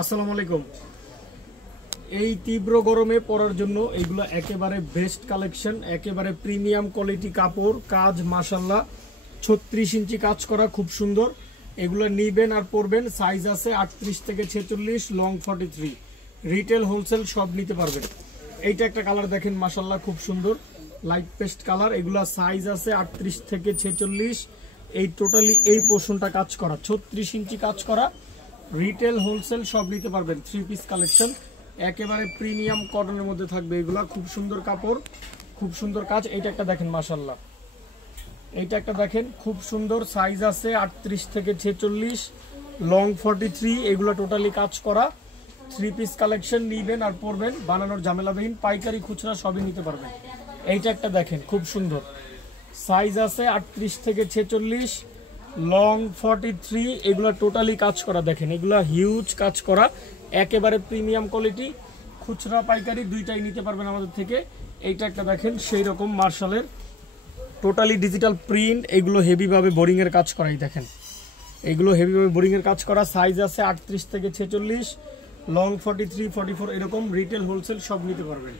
আসসালামু আলাইকুম। এই তীব্র গরমে পরার জন্য এইগুলো একেবারে বেস্ট কালেকশন, একেবারে প্রিমিয়াম কোয়ালিটি কাপড়, কাজ মাশাআল্লাহ 36 ইঞ্চি কাজ করা, খুব সুন্দর। এগুলো নিবেন আর পরবেন। সাইজ আছে 38 থেকে 46, লং 43, রিটেল হোলসেল সব নিতে পারবেন। এইটা একটা কালার দেখেন মাশাআল্লাহ খুব সুন্দর, লাইট পেস্ট কালার। এগুলা সাইজ আছে 38 থেকে 46। এই টোটালি এই পোর্শনটা কাজ করা, 36 ইঞ্চি কাজ করা, রিটেল হোলসেল সব নিতে পারবেন। 3 পিস কালেকশন, একেবারে প্রিমিয়াম কটনের মধ্যে থাকবে। এগুলা খুব সুন্দর কাপড়, খুব সুন্দর কাজ। এইটা একটা দেখেন মাশাআল্লাহ, এইটা একটা দেখেন খুব সুন্দর। সাইজ আছে 38 থেকে 46, লং 43। এগুলো টোটালি কাজ করা 3 পিস কালেকশন। নিবেন আর পরবেন, বানানোর ঝামেলাবিহীন, পাইকারি খুচরা সবই নিতে পারবেন। এইটা একটা দেখেন খুব সুন্দর, সাইজ আছে 38 থেকে 46, লং 43। এগুলো টোটালি কাজ করা দেখেন, এগুলা হিউজ কাজ করা, একেবারে প্রিমিয়াম কোয়ালিটি। খুচরা পাইকারি দুইটাই নিতে পারবেন আমাদের থেকে। এইটা একটা দেখেন সেই রকম মার্শালের, টোটালি ডিজিটাল প্রিন্ট। এগুলো হেভিভাবে বোরিং এর কাজ করাই দেখেন, এগুলো হেভিভাবে বোরিং এর কাজ করা। সাইজ আছে 38 থেকে 46, লং 43, 44। এরকম রিটেল হোলসেল সব নিতে পারবেন।